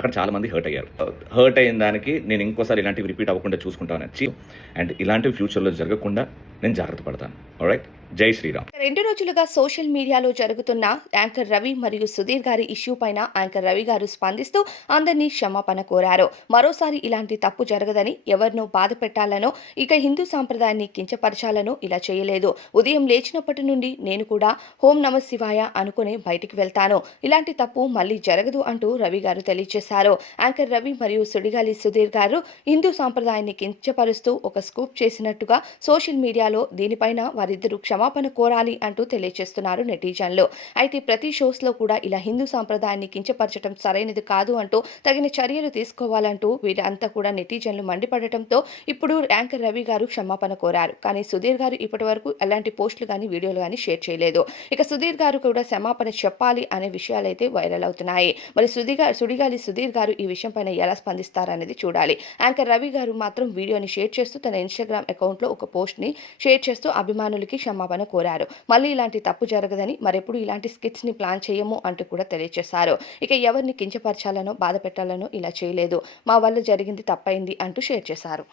అక్కడ చాలా మంది హర్ట్ అయ్యారు. హర్ట్ అయిన దానికి నేను ఇంకోసారి ఇలాంటివి రిపీట్ అవ్వకుండా చూసుకుంటాను అండ్ ఇలాంటివి ఫ్యూచర్లో జరగకుండా నేను జాగ్రత్త పడతాను. రైట్ జై శ్రీరామ్ రెండు రోజులుగా సోషల్ మీడియాలో జరుగుతున్న యాంకర్ రవి మరియు సుధీర్ గారి ఇష్యూ పైన యాంకర్ రవి గారు స్పందిస్తూ అందరినీ క్షమాపణ కోరారు. మరోసారి ఇలాంటి తప్పు జరగదని ఎవరినో బాధ పెట్టాలనో ఇక హిందూ సాంప్రదాయాన్ని కించపరచాలనో ఇలా చేయలేదు. ఉదయం లేచినప్పటి నుండి నేను కూడా హోం నమ శివాయ అనుకుని బయటికి వెళ్తాను. ఇలాంటి తప్పు మళ్ళీ జరగదు అంటూ రవి గారు తెలియజేశారు. యాంకర్ రవి మరియు సుడిగాలి సుధీర్ గారు హిందూ సాంప్రదాయాన్ని కించపరుస్తూ ఒక స్కూప్ చేసినట్టుగా సోషల్ మీడియాలో దీనిపైన వారిద్దరూ క్షమాపణ కోరాలి అంటూ తెలియజేస్తున్నారు నెటిజన్లు. అయితే ప్రతి షోస్లో కూడా ఇలా హిందూ సాంప్రదాయాన్ని కించపరచడం సరైనది కాదు అంటూ తగిన చర్యలు తీసుకోవాలంటూ వీరంతా కూడా నెటిజన్లు మండిపడటంతో ఇప్పుడు యాంకర్ రవి గారు క్షమాపణ కోరారు. కానీ సుధీర్ గారు ఇప్పటి వరకు ఎలాంటి పోస్టులు కానీ వీడియోలు కానీ షేర్ చేయలేదు. ఇక సుధీర్ గారు కూడా క్షమాపణ చెప్పాలి అనే విషయాలైతే వైరల్ అవుతున్నాయి. మరి సుధిగా సుడిగాలి సుధీర్ గారు ఈ విషయం పైన ఎలా స్పందిస్తారనేది చూడాలి. యాంకర్ రవి గారు మాత్రం వీడియోని షేర్ చేస్తూ తన ఇన్స్టాగ్రామ్ అకౌంట్లో ఒక పోస్ట్ని షేర్ చేస్తూ అభిమానులు అభిమానులకి క్షమాపణ కోరారు. మళ్ళీ ఇలాంటి తప్పు జరగదని మరెప్పుడు ఇలాంటి స్కిట్స్ని ప్లాన్ చేయము అంటూ కూడా తెలియజేశారు. ఇక ఎవరిని కించపరచాలనో బాధ పెట్టాలనో ఇలా చేయలేదు. మా వల్ల జరిగింది తప్పైంది అంటూ షేర్ చేశారు.